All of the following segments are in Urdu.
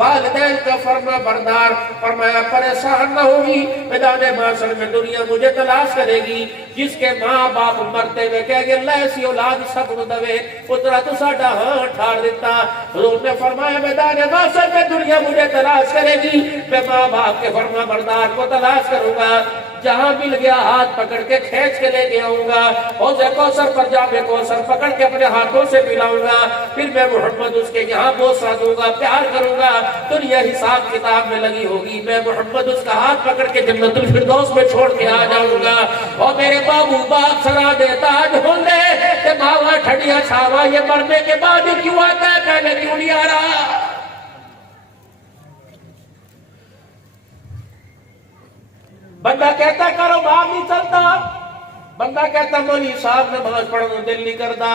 والدین کا فرما بردار. فرمایا پریشان نہ ہوگی, میدان محشر میں دنیا مجھے تلاش کرے گی. جس کے ماں باپ مرتے ہوئے کہہ گے اللہ ایسی اولاد سب کو دوے, پترا تو ساڈا ہاں ٹھار دیتا. حضور نے فرمایا میدان محشر میں دنیا مجھے تلاش کرے گی, میں ماں باپ کے فرما بردار کو تلاش کروں گا. جہاں مل گیا ہاتھ پکڑ کے کھینچ کے لے کے آؤں گا, حوض کوثر پر جا میں کوثر پکڑ کے اپنے ہاتھوں سے پلاؤں گا. پھر میں محمد اس کے یہاں بوسہ دوں گا, پیار کروں گا. دنیا حساب کتاب میں لگی ہوگی, میں محمد اس کا ہاتھ پکڑ کے جنت الفردوس میں چھوڑ کے آ جاؤں گا. اور میرے بابو باپ سرا دے تاج ہوندے کہ ماوا ٹھڈیا چھاوا, یہ مرنے کے بعد ہی کیوں آتا ہے, پہلے کیوں نہیں آ رہا. بندہ کہتا ہے کاروبار نہیں چلتا, بندہ کہتا مولوی صاحب نماز پڑھنے کو دل نہیں کرتا,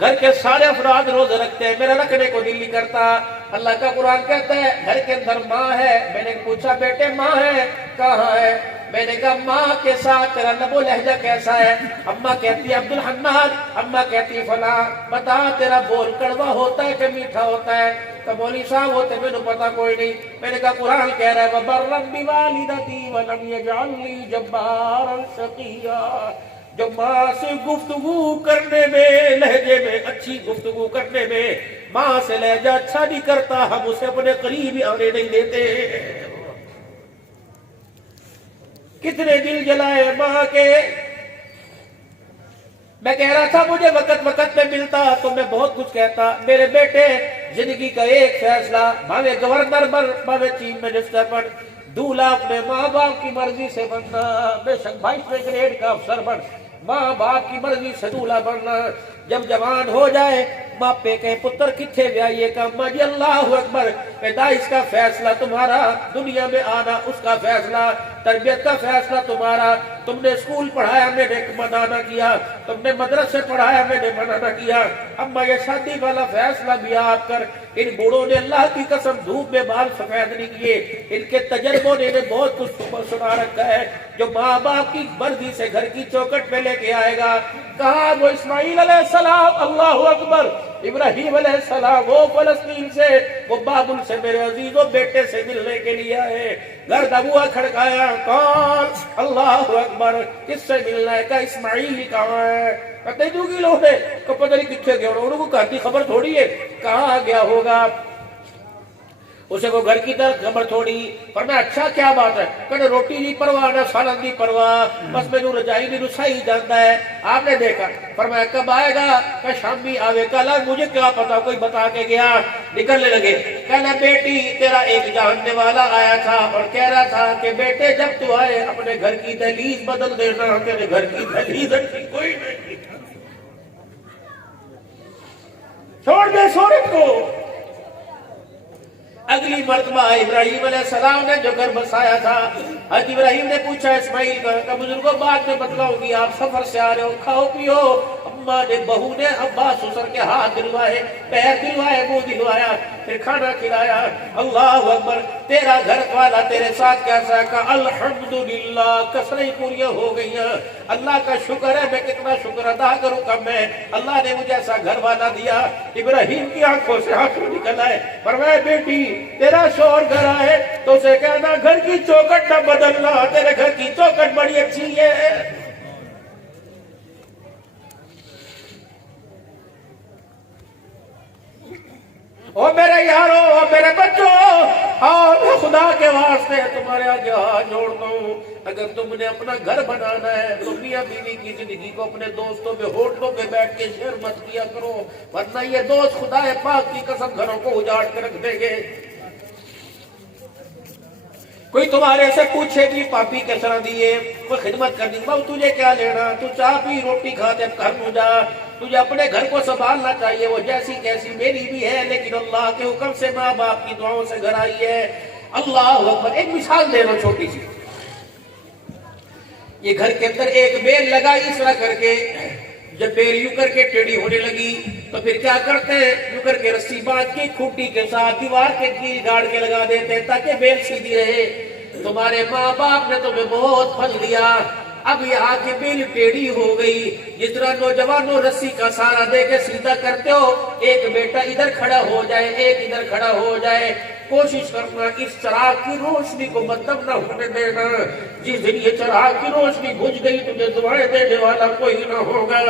گھر کے سارے افراد روزے رکھتے ہیں, میرا رکھنے کو دل نہیں کرتا. اللہ کا قرآن کہتا ہے گھر کے اندر ماں ہے. میں نے پوچھا بیٹے ماں ہے کہاں ہے؟ میں نے کہا ماں کے ساتھ تیرا لب و لہجہ کیسا ہے؟ اماں کہتی ہے عبد الحنان, اماں کہتی ہے فلاں. بتا تیرا بول کڑوا ہوتا ہے کہ میٹھا ہوتا ہے؟ تو مولوی صاحب ہوتے میں نے پتا کوئی نہیں. میں نے کہا قرآن کہہ رہا ہے وَبَرًّا بِوَالِدَتِي وَلَمْ يَجْعَلْنِي جَبَّارًا شَقِيًّا. جو ماں سے گفتگو کرنے میں, لہجے میں اچھی گفتگو کرنے میں ماں سے لہجہ اچھا نہیں کرتا, ہم اسے اپنے قریب ہی آنے نہیں دیتے. کتنے دل جلائے ماں کے. میں کہہ رہا تھا مجھے وقت پہ ملتا تو میں بہت کچھ کہتا. میرے بیٹے زندگی کا ایک فیصلہ, بھاوے گورنر بن, بھاوے چیف منسٹر بن, دولہا اپنے ماں باپ کی مرضی سے بننا, بے شک 22ویں گریڈ کا افسر بن, ماں باپ کی مرضی سے دولہا بننا. جب جوان ہو جائے ماں پہ کہے پتر کتھے بیائیے کا, ماں جی اللہ اکبر. پیدائش کا فیصلہ تمہارا, دنیا میں آنا اس کا فیصلہ, تربیت کا فیصلہ تمہارا. تم نے اسکول پڑھایا میں نے منع نہ کیا, تم نے مدرسے پڑھایا میں نے منع نہ کیا. اما یہ شادی والا فیصلہ بھی آپ کر. ان بوڑھوں نے اللہ کی قسم دھوپ میں بال سفید نہیں کیے, ان کے تجربوں نے بہت کچھ سنا رکھا ہے. جو ماں باپ کی مرضی سے گھر کی چوکٹ پہ لے کے آئے گا, کہا وہ اسماعیل علیہ السلام, اللہ اکبر, ابراہیم علیہ السلام وہ فلسطین سے, وہ بابل سے میرے عزیزوں بیٹے سے ملنے کے لیے آئے. گھر دبوا کھڑکایا, کون؟ اللہ اکبر. کس سے ملنا ہے؟ کہا اسماعیل کہاں ہے؟ کہتے جو کی لوگ ہے تو پتہ نہیں کتنے گیا, انہوں کو گھر کی خبر تھوڑی ہے, کہاں گیا ہوگا. اسے وہ گھر کی طرف خبر تھوڑی. پر میں اچھا کیا بات ہے, کہنے روٹی نہیں پرواہ نہ سالن نہیں پرواہ, بس میں نو رجائی نہیں رسائی جانتا ہے. آپ نے دیکھا, فرمایا کب آئے گا؟ کہ شام بھی آوے. کہا مجھے کیا پتا, کوئی بتا کے گیا. نکلنے لگے, کہنا بیٹی تیرا ایک جاننے والا آیا تھا اور کہہ رہا تھا کہ بیٹے جب تو آئے اپنے گھر کی دہلیز بدل دینا. تیرے گھر کی دہلیز اچھی کوئی نہیں, چھوڑ دے سورت کو. اگلی مرتبہ ابراہیم علیہ السلام نے جو گھر بسایا تھا, حضرت ابراہیم نے پوچھا اسماعیل کا, بزرگوں بعد میں بتلاؤں گی, آپ سفر سے آ رہے ہو, کھاؤ پیو. اماں نے بہو نے عباس سسر کے ہاتھ دلوائے, پیر دلوائے, منہ دلوایا, پھر کھانا کھلایا. اللہ اکبر. تیرا گھر والا تیرے ساتھ کیسا ہے؟ کہا الحمدللہ, کسریں پوریاں ہو گئی ہیں, اللہ کا شکر ہے. میں کتنا شکر ادا کروں گا, میں اللہ نے مجھے ایسا گھر والا دیا. ابراہیم کی آنکھوں سے آنسو نکل آئے. فرمایا بیٹی تیرا شوہر گھر آئے تو اسے کہنا گھر کی چوکٹ نہ بدلنا, تیرے گھر کی چوکٹ بڑی اچھی ہے. او میرے یارو, او میرے بچوں, اور خدا کے واسطے تمہارے آگے ہاتھ جوڑتا ہوں. اگر تم نے اپنا گھر بنانا ہے تو میاں بیوی کی زندگی کو اپنے دوستوں میں ہوٹلوں پہ بیٹھ کے شیئر مت کیا کرو, ورنہ یہ دوست خدا پاک کی قسم گھروں کو اجاڑ کے رکھ دیں گے. کوئی تمہارے سے پوچھے گی پاپی کس طرح دیے, کوئی خدمت کرنی, بابو تجھے کیا لینا, تو چاہ پی روٹی کھاتے گھر میں جا. تجھے اپنے گھر کو سنبھالنا چاہیے, وہ جیسی کیسی میری بھی ہے, لیکن اللہ کے حکم سے ماں باپ کی دعاؤں سے گھر آئی ہے. اللہ اکبر. ایک مثال دے رہا چھوٹی سی. یہ گھر کے اندر ایک بیل لگا اس طرح کر کے, جب بیل یوں کر کے ٹیڑھی ہونے لگی تو پھر کیا کرتے ہیں, یوں کر کے رسی باندھ کے کھوٹی کے ساتھ دیوار کے گیل گاڑ کے لگا دیتے ہیں تاکہ بیل سیدھی رہے. تمہارے ماں باپ نے تمہیں بہت پھل دیا, اب یہاں کی بیل ٹیڑھی ہو گئی. جس طرح نوجوانوں رسی کا سہارا دے کے سیدھا کرتے ہو, ایک بیٹا ادھر کھڑا ہو جائے, ایک ادھر کھڑا ہو جائے. کوشش کرنا اس چراغ کی روشنی کو مدھم نہ ہونے دینا. جس دن یہ چراغ کی روشنی بجھ گئی تجھے دعائیں دینے والا کوئی نہ ہوگا.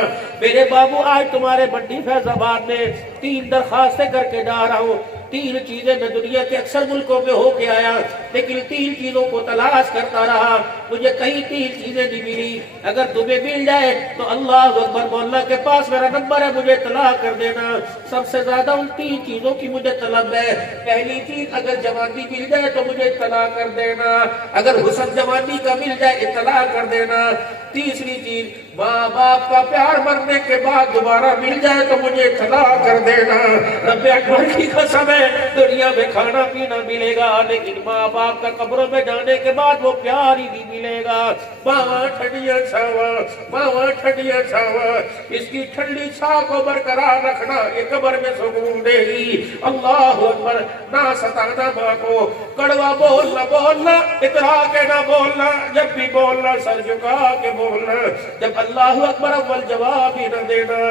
میرے بابو آج تمہارے منڈی فیض آباد میں 3 درخواستیں کر کے جا رہا ہوں. 3 چیزیں میں دنیا کے اکثر ملکوں میں ہو کے آیا, لیکن 3 چیزوں کو تلاش کرتا رہا, مجھے کہیں 3 چیزیں نہیں ملی. اگر تمہیں مل جائے تو اللہ اکبر, مولا کے پاس میرا نمبر ہے, مجھے اطلاع کر دینا. سب سے زیادہ ان 3 چیزوں کی مجھے طلب ہے. پہلی چیز, اگر جوانی مل جائے تو مجھے اطلاع کر دینا. اگر حسن جوانی کا مل جائے اطلاع کر دینا. تیسری چیز, ماں باپ کا پیار مرنے کے بعد دوبارہ مل جائے تو مجھے اطلاع کر دینا. رب اکبر کی قسم ہے, دنیا میں کھانا پینا ملے گا, لیکن ماں باپ کا قبروں میں جانے کے بعد وہ پیار ہی نہیں ملے گا. ماں ٹھنڈیاں چھاوا, ماں ٹھنڈیاں چھاوا, اس کی ٹھنڈی چھا کو برقرار رکھنا, یہ قبر میں سکون دے گی. اللہ اکبر. نہ ستانا ماں کو, کڑوا بولنا بولنا, اترا کے نہ بولنا, جب بھی بولنا سر جھکا کے بولنا, جب اللہ اکبر اول جواب ہی نہ دینا.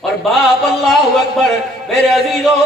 اور باپ اللہ اکبر, میرے عزیزوں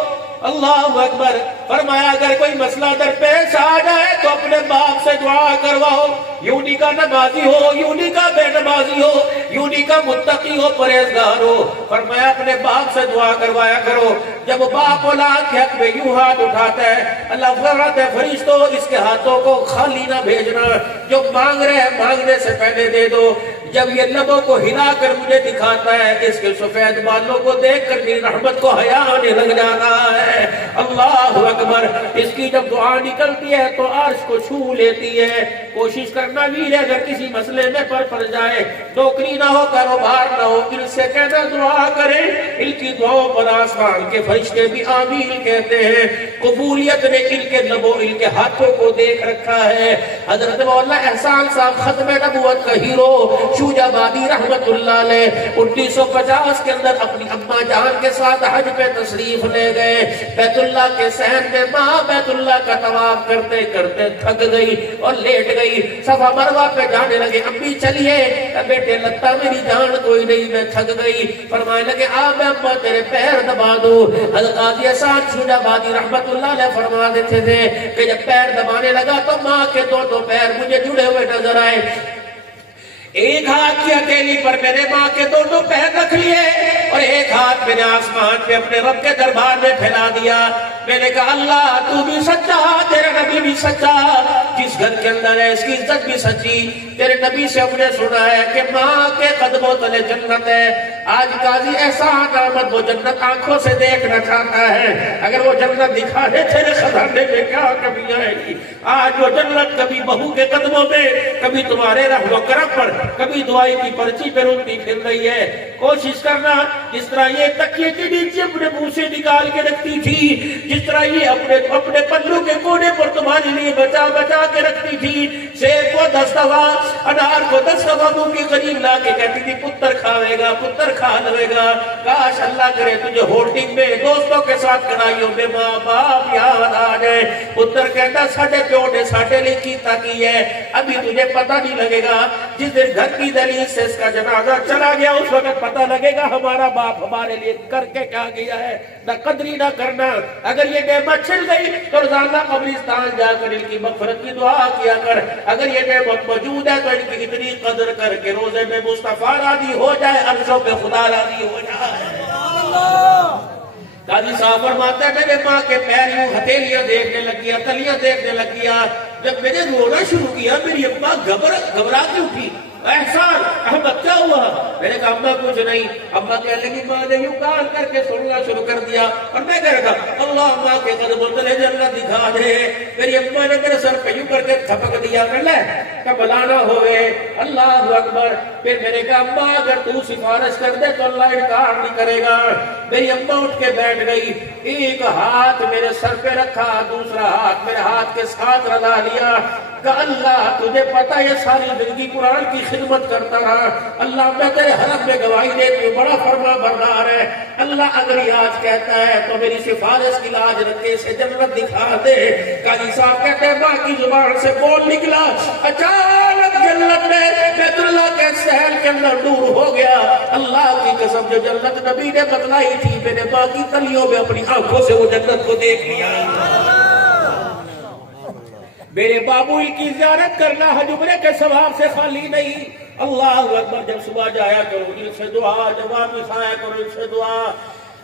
اللہ اکبر, فرمایا اگر کوئی مسئلہ درپیش آ جائے تو اپنے باپ سے دعا کرواؤ. یونی کا نمازی ہو, یونی کا بے نمازی ہو, یونی کا متقی ہو, پرہیزگار ہو, فرمایا اپنے باپ سے دعا کروایا کرو. جب باپ اولاد کے حق میں یوں ہاتھ اٹھاتا ہے, اللہ فرماتا ہے فرشتوں اس کے ہاتھوں کو خالی نہ بھیجنا, جو مانگ رہے ہیں مانگنے سے پہلے دے دو. جب یہ لبوں کو ہلا کر مجھے دکھاتا ہے, اس کے سفید بالوں کو دیکھ کر میری رحمت کو حیا آنے لگ جاتا ہے. اللہ اکبر. اس کی جب دعا نکلتی ہے تو عرش کو چھو لیتی ہے. کوشش کرنا بھی ہے, اگر کسی مسئلے میں پڑ جائے, نوکری نہ ہو, کاروبار نہ ہو, ان سے کہنا دعا کریں, ان کی دعاؤں پر آسمان کے فرشتے بھی آمین کہتے ہیں. قبولیت نے ان کے لبوں, ان کے ہاتھوں کو دیکھ رکھا ہے. حضرت مولانا احسان صاحب ختم نبوت کا ہیرو شوج آبادی رحمت اللہ علیہ 1950 کے اندر اپنی اماں جان کے ساتھ حج پہ تشریف لے گئے. بیت اللہ کے صحن میں ماں بیت اللہ کا طواف کرتے کرتے تھک گئی اور لیٹ گئی. صفا مروہ پہ جانے لگے, امی چلیے, بیٹے لگتا میری جان کوئی نہیں, میں تھک گئی. فرمانے لگے آ میں اماں تیرے پیر دبا دوں. حضرت قاضی احسان شوج آبادی رحمت اللہ علیہ فرما دیتے تھے کہ جب پیر دبانے لگا تو ماں کے 2 پیر مجھے جڑے ہوئے نظر آئے. ایک ہاتھ کی اکیلی پر میں نے ماں کے 2 پیر رکھ لیے, اور ایک ہاتھ میں نے آسمان پہ اپنے رب کے دربار میں پھیلا دیا. میں نے کہا اللہ تو بھی سچا, تیرا نبی بھی سچا, جس گھر کے اندر ہے اس کی عزت بھی سچی. تیرے نبی سے ہم نے سنا ہے کہ ماں کے قدموں تلے جنت ہے. آج قاضی احسان احمد وہ جنت آنکھوں سے دیکھنا چاہتا ہے. اگر وہ جنت دکھا دے تیرے خزانے میں کیا کمی آئے گی. آج وہ جنت کبھی بہو کے قدموں میں, کبھی تمہارے رحم و کرم پر, کبھی دعائی کی پرچی پہ روٹی پھر رہی ہے. کوشش کرنا جس طرح یہ تکیے کے نیچے اپنے منہ سے نکال کے رکھتی تھی, جس طرح یہ اپنے پلو کے کونے پر تمہارے لیے بچا بچا کے رکھتی تھی. سیب کو 10 دفعہ, انار کو 10 دفعہ منہ کے قریب لا کے کہتی تھی پتر کھاوے گا, پتر کھا لے گا. کاش اللہ کرے تجھے ہولڈنگ میں دوستوں کے ساتھ کڑائیوں میں ماں باپ یاد آ جائے. پتر کہتا ساڈے پیو نے ساڈے لیے کیتا کی ہے, ابھی تجھے پتہ نہیں لگے گا. جس دن گھر کی دہلیز سے اس کا جنازہ چلا گیا اس وقت پتہ لگے گا ہمارا باپ ہمارے لیے کر کے کیا گیا ہے. نہ قدری نہ کرنا. اگر یہ نعمت چھل گئی تو روزانہ قبرستان جا کر ان کی مغفرت کی دعا کیا کر. اگر یہ نعمت موجود ہے تو ان کی اتنی قدر کر کے روزے میں مصطفیٰ راضی ہو جائے, عرشوں پہ خدا راضی ہو جائے. قاضی صاحب فرماتے ہیں میرے ماں کے پیر یوں ہتھیلیاں دیکھنے لگ گیا, تلیاں دیکھنے لگ گیا. جب میں نے رونا شروع کیا میری اماں گھبرا کے اٹھی. احسان احمد کیا ہوا؟ میں نے کہا اماں کچھ نہیں. اماں کہنے لگی ماں نے یوں کان کر کے سننا شروع کر دیا, اور میں کہہ رہا اللہ ماں کے قدموں تلے جنت دکھا دے. میری اماں نے میرے سر پہ یوں کر کے تھپک دیا, کر لے کہ بلانا ہوئے. اللہ اکبر. پھر میں نے کہا اماں اگر تو سفارش کر دے تو اللہ انکار نہیں کرے گا. میری اماں اٹھ کے بیٹھ گئی, ایک ہاتھ میرے سر پہ رکھا, دوسرا ہاتھ میرے ہاتھ کے ساتھ رلا لیا. کہ اللہ تجھے پتا یہ ساری زندگی قرآن کی خدمت کرتا رہا. اللہ میں تیرے حرم میں گواہی دیتی ہوں بڑا فرما بردار ہے. اللہ اگر یہ آج کہتا ہے تو میری سفارش کی لاج رکھے, اسے جنت دکھا دے. قاضی صاحب کہتے ہیں ماں کی زبان سے بول نکلا, اچانک جنت میں بیت اللہ کے سہل کے اندر نور ہو گیا. اللہ کی قسم جو جنت نبی نے بتلائی تھی میں نے ماں کی تلیوں میں اپنی آنکھوں سے وہ جنت کو دیکھ لیا. میرے بابو کی زیارت کرنا حج عمرے کے ثواب سے خالی نہیں. اللہ اکبر. جب صبح جایا کرو ان سے دعا, جب واپس آیا کرو ان سے دعا.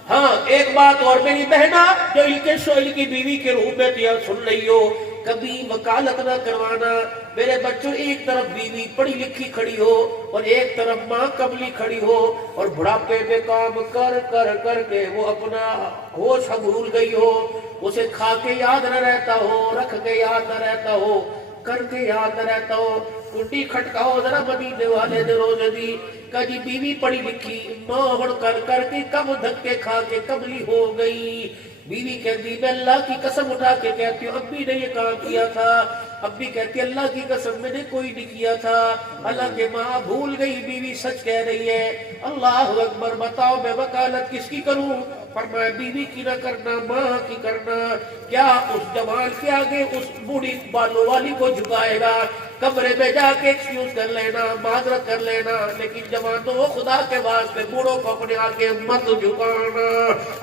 ہاں ایک بات اور میری بہنا جو ان کے شوہر کی بیوی کے روح میں تھی سن رہی ہو, کبھی وکالت نہ کروانا. میرے بچوں ایک طرف بیوی پڑھی لکھی کھڑی ہو اور ایک طرف ماں کملی کھڑی ہو اور بڑھاپے میں کام کر کر کر کے وہ اپنا ہوش بھول گئی ہو, اسے کھا کے یاد نہ رہتا ہو, رکھ کے یاد نہ رہتا ہو, کر کے یاد نہ رہتا ہو. کنڈی کھٹکاؤ ذرا مدینے والے نے روزے دی کہ جی بیوی پڑھی لکھی ماں کر کر کے کم دھکے کھا کے کملی ہو گئی. بیوی کہتی میں اللہ کی قسم اٹھا کے کہتی ہوں ابھی نے یہ کام کیا تھا. ابھی کہتی اللہ کی قسم میں نے کوئی نہیں کیا تھا. حالانکہ ماں بھول گئی, بیوی سچ کہہ رہی ہے. اللہ اکبر. بتاؤ میں وکالت کس کی کروں؟ فرمایا بیوی کی نہ کرنا, ماں کی کرنا. کیا اس جوان کے آگے اس بوڑھی بالوں والی کو جھکائے گا؟ کمرے میں جا کے ایکسکیوز کر لینا, معذرت کر لینا, لیکن جوانوں خدا کے واسطے بوڑھوں کو اپنے آگے مت جھکانا.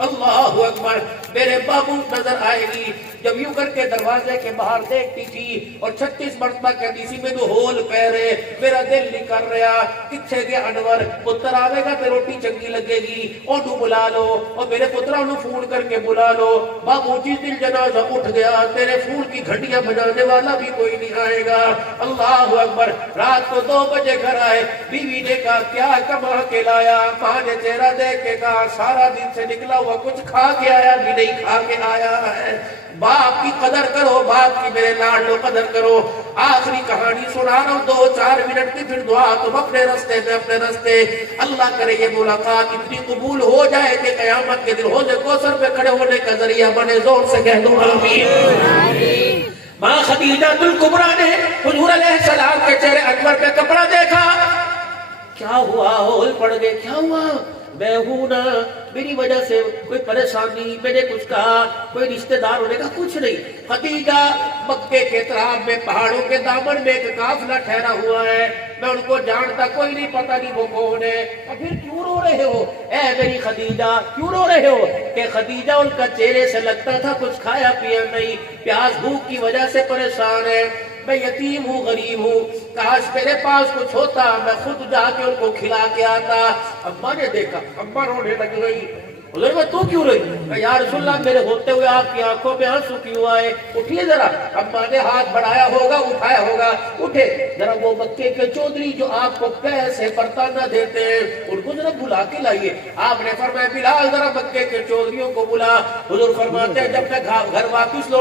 اللہ اکبر. میرے بابو نظر آئے گی جب یوں کر کے دروازے کے باہر دیکھتی تھی اور 36 مرتبہ کہتی سی میں تو ہول پیرے, میرا دل نہیں کر رہا. کتنے گیا انور؟ پتر آوے گا تے روٹی چنگی لگے گی, انہوں بلا لو اور میرے پترا انہوں فون کر کے بلا لو. بابو جی دل جنازہ اٹھ گیا, تیرے فون کی گھنٹیاں بجانے والا بھی کوئی نہیں آئے گا. اللہ اکبر. رات کو 2 بجے گھر آئے, بیوی نے کہا کیا کما کے لایا؟ ماں نے چہرہ دیکھ کے کہا سارا دن سے نکلا ہوا کچھ کھا کے آیا بھی نہیں, کھا کے آیا ہے. باپ کی قدر کرو, باپ کی میرے لاڈلو قدر کرو. آخری کہانی سنا رہا ہوں 2-4 منٹ کی, پھر دعا تم اپنے رستے میں اپنے رستے. اللہ کرے یہ ملاقات اتنی قبول ہو جائے کہ قیامت کے دن حوض کوثر پہ کھڑے ہونے کا ذریعہ بنے. زور سے کہہ دو آمین. ماں خدیجہ الکبریٰ نے حضور علیہ السلام کے چہرے انور پہ کپڑا دیکھا. کیا ہوا؟ ہول پڑ گئے. کیا ہوا؟ میں ہوں نا, میری وجہ سے کوئی پریشانی, میں نے کچھ کہا, کوئی رشتہ دار ہونے کا کچھ نہیں. خدیجہ مکے کے اطراف میں پہاڑوں کے دامن میں ایک قافلہ ٹھہرا ہوا ہے, میں ان کو جانتا کوئی نہیں, پتہ نہیں وہ کون ہے. اور پھر کیوں رو رہے ہو اے میری خدیجہ, کیوں رو رہے ہو؟ کہ خدیجہ ان کا چہرے سے لگتا تھا کچھ کھایا پیا نہیں, پیاس بھوک کی وجہ سے پریشان ہے. میں یتیم ہوں, غریب ہوں, کاش میرے پاس کچھ ہوتا, میں خود جا کے ان کو کھلا کے آتا. اماں نے دیکھا, اماں رونے لگ گئی. حضور میں تو کیوں رہی؟ کہ یا رسول اللہ میرے ہوتے ہوئے آپ کی آنکھوں میں آنسو کیوں آئے؟ اٹھیے ذرا. اماں نے ہاتھ بڑھایا ہوگا, اٹھایا ہوگا, اٹھے ذرا. وہ مکے کے چودھری جو آپ کو پیسے برتانہ دیتے ہیں ان کو ذرا بلا کے لائیے. آپ نے فرمایا بلال ذرا مکے کے چودھریوں کو بلا. حضور فرماتے ہیں جب میں گھر واپس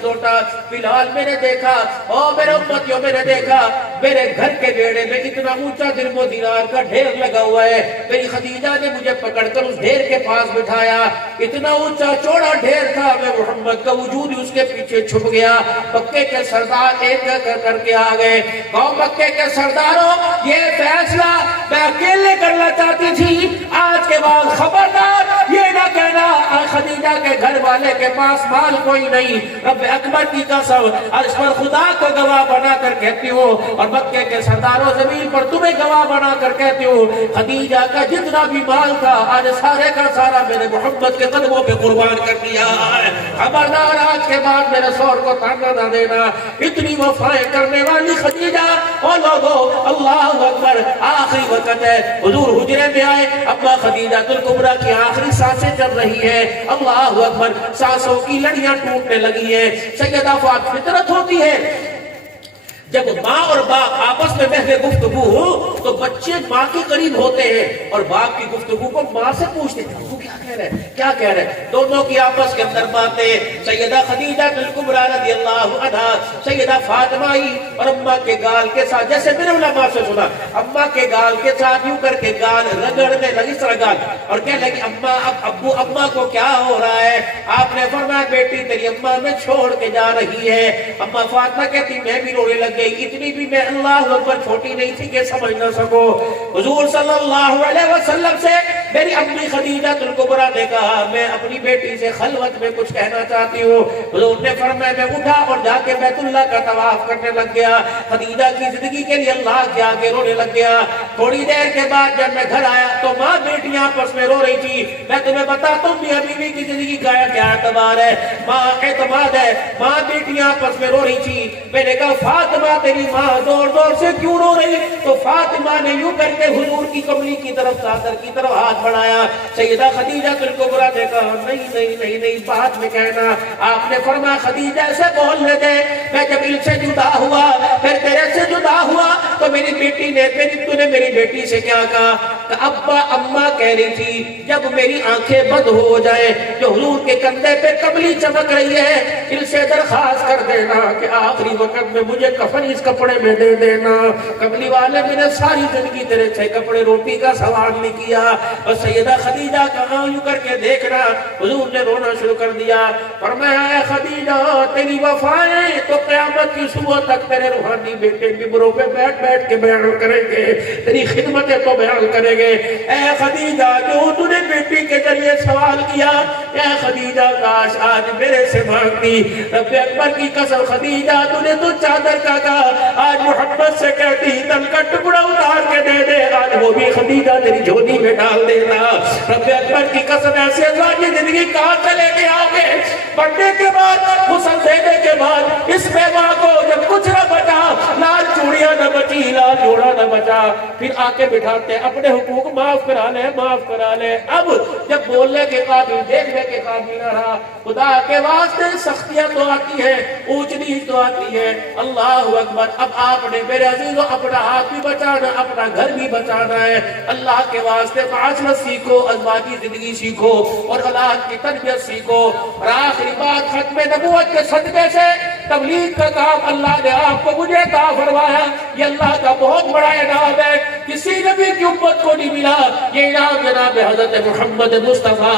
لوٹا, بلال میں نے دیکھا, او میرے امتیوں میں نے دیکھا, میرے گھر کے بیڑے میں اتنا اونچا درم و دینار کا ڈھیر لگا ہوا ہے. میری خدیجہ نے مجھے پکڑ کر اس ڈھیر کے پاس بٹھایا. اتنا اونچا چوڑا ڈھیر تھا, میں محمد کا وجود ہی اس کے پیچھے چھپ گیا. مکے کے سردار ایک کر کے آ گئے. کہو مکے کے سرداروں, یہ فیصلہ میں اکیلے کرنا چاہتی تھی, آج کے بعد خبردار یہ نہ کہنا خدیجہ کے گھر والے کے پاس مال کوئی نہیں. رب اکبر کی قسم عرش پر خدا کو گواہ بنا کر کہتی ہوں, اور مکے کے سرداروں زمین پر تمہیں گواہ بنا کر کہتی ہوں, خدیجہ کا جتنا بھی مال تھا آج سارے کا سارا میرے محمد کے قدموں پہ قربان کر دیا ہے. خبردار آج کے بعد میرے شوہر کو تانا نہ دینا. اتنی وفائیں کرنے والی خدیجہ. او لوگو اللہ اکبر. آخری وقت ہے, حضور حجرے میں آئے, اما خدیجہ الکبریٰ کی آخری سانسیں چل رہی ہے. اللہ اکبر. سانسوں کی لڑیاں ٹوٹنے لگی ہے. سیدہ فاطمہ فطرت ہوتی ہے جب ماں اور باپ آپس میں بحث گفتگو ہو تو بچے ماں کے قریب ہوتے ہیں اور باپ کی گفتگو کو ماں سے پوچھتے ہیں تو کیا کہہ رہے ہیں, کیا کہہ رہے ہیں. دونوں کی آپس کے اندر باتیں. سیدہ خدیجہ الکبریٰ رضی اللہ عنہا سیدہ فاطمہ اور اماں کے گال کے ساتھ, جیسے میں نے علماء سے سنا, اماں کے گال کے ساتھ یوں کر کے گال رگڑنے لگی, اس طرح گال, اور کہنے لگی اماں اب ابو اماں کو کیا ہو رہا ہے؟ آپ نے فرمایا بیٹی تیری اماں میں چھوڑ کے جا رہی ہے. اماں فاطمہ کہتی میں بھی رونے لگ گئی. اتنی بھی میں اللہ اکبر چھوٹی نہیں تھی کہ سمجھ نہ سکو. حضور صلی اللہ علیہ وسلم سے میری امی خدیجہ الکبریٰ نے کہا میں اپنی بیٹی سے خلوت میں کچھ کہنا چاہتی ہوں. حضور نے فرمایا میں اٹھا اور جا کے بیت اللہ کا طواف کرنے لگ گیا. خدیجہ کی زندگی کے لیے اللہ کے آگے رونے لگ گیا. تھوڑی دیر کے بعد جب میں گھر آیا تو ماں بیٹیاں آپس میں رو رہی تھی. میں تمہیں بتاتا ہوں میاں بیوی کی زندگی کا کیا اعتبار ہے. ماں اعتماد ہے. ماں بیٹیاں آپس میں رو رہی تھی. میں نے کہا فاطمہ تیری ماں زور زور سے کیوں رو رہی؟ تو فاطمہ نے یوں کر کے حضور کی کملی کی طرف چادر کی طرف ہاتھ بڑھایا. سیدہ خدیجہ الکبریٰ نے کہا نہیں نہیں نہیں نہیں بات میں کہنا. آپ نے فرمایا خدیجہ سے بولنے دے. میں جب ان سے جدا ہوا پھر تیرے سے جدا ہوا تو میری بیٹی نے تو نے میری بیٹی سے کیا کہا کہ ابا اماں کہہ رہی تھی جب میری آنکھیں بند ہو جائے جو حضور کے کندھے پہ کملی چمک رہی ہے ان سے درخواست کر دینا کہ آخری وقت میں مجھے کفن اس کپڑے میں دے دینا. کملی والے میں نے ساری زندگی تیرے سے کپڑے روٹی کا سوال نہیں کیا. اور سیدہ خدیجہ کہاں یوں کر کے دیکھنا حضور نے رونا شروع کر دیا. فرمایا اے خدیجہ تیری وفائیں تو قیامت کی صبح تک تیرے روحانی بیٹے ممبروں پہ بیٹھ بیٹھ کے بیان کریں گے. تیری خدمتیں تو بیان کریں گے. اے خدیجہ جو تو نے بیٹی کے ذریعے سوال کیا اے خدیجہ کاش آج میرے سے مانگتی. رب اکبر کی قسم خدیجہ تو نے تو چادر کا کہا آج محبت سے کہتی تن کا ٹکڑا اتار کے دے دے آج وہ بھی خدیجہ تیری جھولی میں ڈال دینا. رب اکبر کی قسم ایسے ازواج کی زندگی کہاں چلے کے آؤ گے. پڑھنے کے بعد غسل دینے کے بعد اس بیوہ کو جب کچھ نہ بچا لال چوڑیاں نہ بچی لال جوڑا نہ بچا پھر آ کے بٹھاتے اپنے حقوق معاف کرا لے معاف کرا لے. اب جب بولنے کے قابل دیکھنے کے قابل نہ رہا خدا کے واسطے سختیاں تو آتی ہیں اونچ نیچ تو آتی ہے. اللہ اکبر. اب آپ نے میرے عزیزوں اپنا ہاتھ بھی بچانا اپنا گھر بھی بچانا ہے. اللہ کے واسطے معاشرت سیکھو ازواجی زندگی سیکھو اور اولاد کی تربیت سیکھو. اور آخری بات ختم نبوت کے صدقے سے تبلیغ کا کام اللہ نے آپ کو مجھے عطا فرمایا. یہ اللہ کا بہت بڑا انعام ہے. کسی نبی کی امت کو نہیں ملا یہ انعام جناب حضرت محمد مصطفیٰ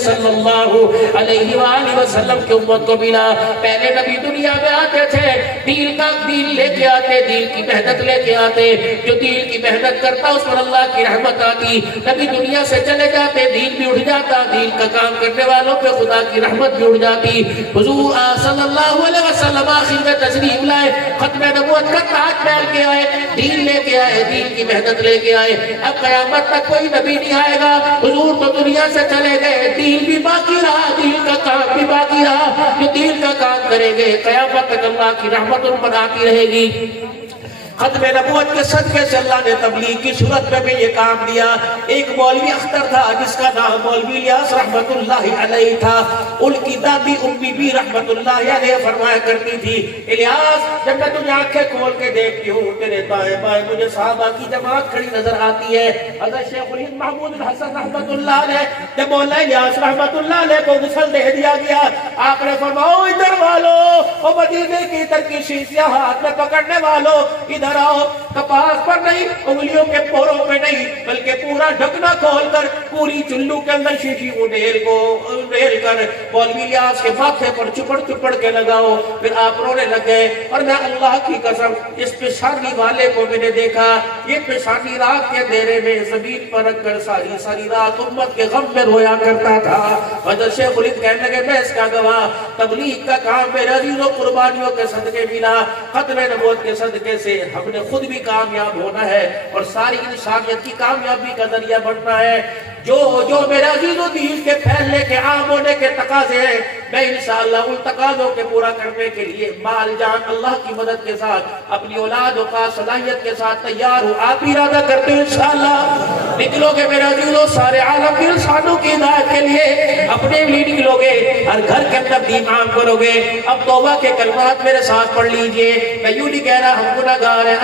صلی اللہ علیہ وآلہ وسلم کی امت کو ملا. پہلے نبی دنیا میں آتے تھے دین لے کے آتے دین کی محنت لے کے آتے. جو دین کی محنت کرتا اس پر اللہ کی رحمت آتی. نبی دنیا سے چلے جاتے دین بھی اٹھ جاتا. دین کا کام کرنے والوں پہ خدا کی رحمت بھی اٹھ جاتی. حضور صلی اللہ علیہ وسلم آخر میں تشریف لائے ختم نبوت کا تاج پہن کے آئے دین لے کے آئے دین کی محنت لے کے آئے. اب قیامت تک کوئی نبی نہیں آئے گا. حضور تو دنیا سے چلے گئے دین بھی باقی رہا دین کا کام بھی باقی رہا. جو دین کا کام کریں گے قیامت تک اللہ کی رحمت ان پر آتی رہے گی. ختم نبوت کے صدقے سے اللہ نے تبلیغ کی صورت میں بھی یہ کام دیا. ایک مولوی اختر تھا جس کا نام مولوی الیاس رحمت اللہ علیہ تھا. ان کی دادی امی بھی رحمت اللہ علیہ فرمایا کرتی تھی الیاس جب میں تجھے آنکھیں کھول کے دیکھتی ہوں تیرے دائیں بائیں مجھے صحابہ کی جماعت کھڑی نظر آتی ہے. حضرت شیخ الہند محمود الحسن رحمت اللہ علیہ جب مولا الیاس رحمت اللہ علیہ کو غسل دے دیا گیا آپ نے فرمایا ادھر والوں او مدینے کی ترکی شیشیاں ہاتھ میں پکڑنے والوں ادھر آؤ. کپاس پر نہیں انگلیوں کے پوروں پہ نہیں بلکہ پورا ڈھکنا کھول کر پوری چلو کے اندر شیشی اڈیل کر مولوی الیاس کے ماتھے پر چپڑ کے لگاؤ. پھر آپ رونے لگے اور میں اللہ کی قسم اس پیشانی والے کو میں نے دیکھا یہ پیشانی رات کے اندھیرے میں زمین پر رکھ کر ساری رات امت کے غم میں رویا کرتا تھا. حضرت شیخ الہند کہنے لگے میں اس کا گواہ تبلیغ کا کام میرے عزیزوں قربانیوں کے صدقے ملا. ختم نبوت کے صدقے سے ہم نے خود بھی کامیاب ہونا ہے اور ساری انسانیت کی کامیابی کا ذریعہ بننا ہے. جو میرے عزیزوں دین کے پھیلنے کے عام ہونے کے تقاضے ہیں میں انشاءاللہ ان تقاضوں کے پورا کرنے کے لیے مال جان اللہ کی مدد کے ساتھ اپنی اولاد و کا صلاحیت کے ساتھ تیار ہوں. آپ ہی ارادہ کرتے ہیں انشاءاللہ نکلو گے میرے عزیزوں سارے عالم کے انسانوں کی ہدایت کے لیے اپنے بھی نکلو گے ہر گھر کے اندر دین عام کرو گے. اب توبہ کے کلمات میرے ساتھ پڑھ لیجئے. میں یوں نہیں کہہ رہا ہم گناہگار ہیں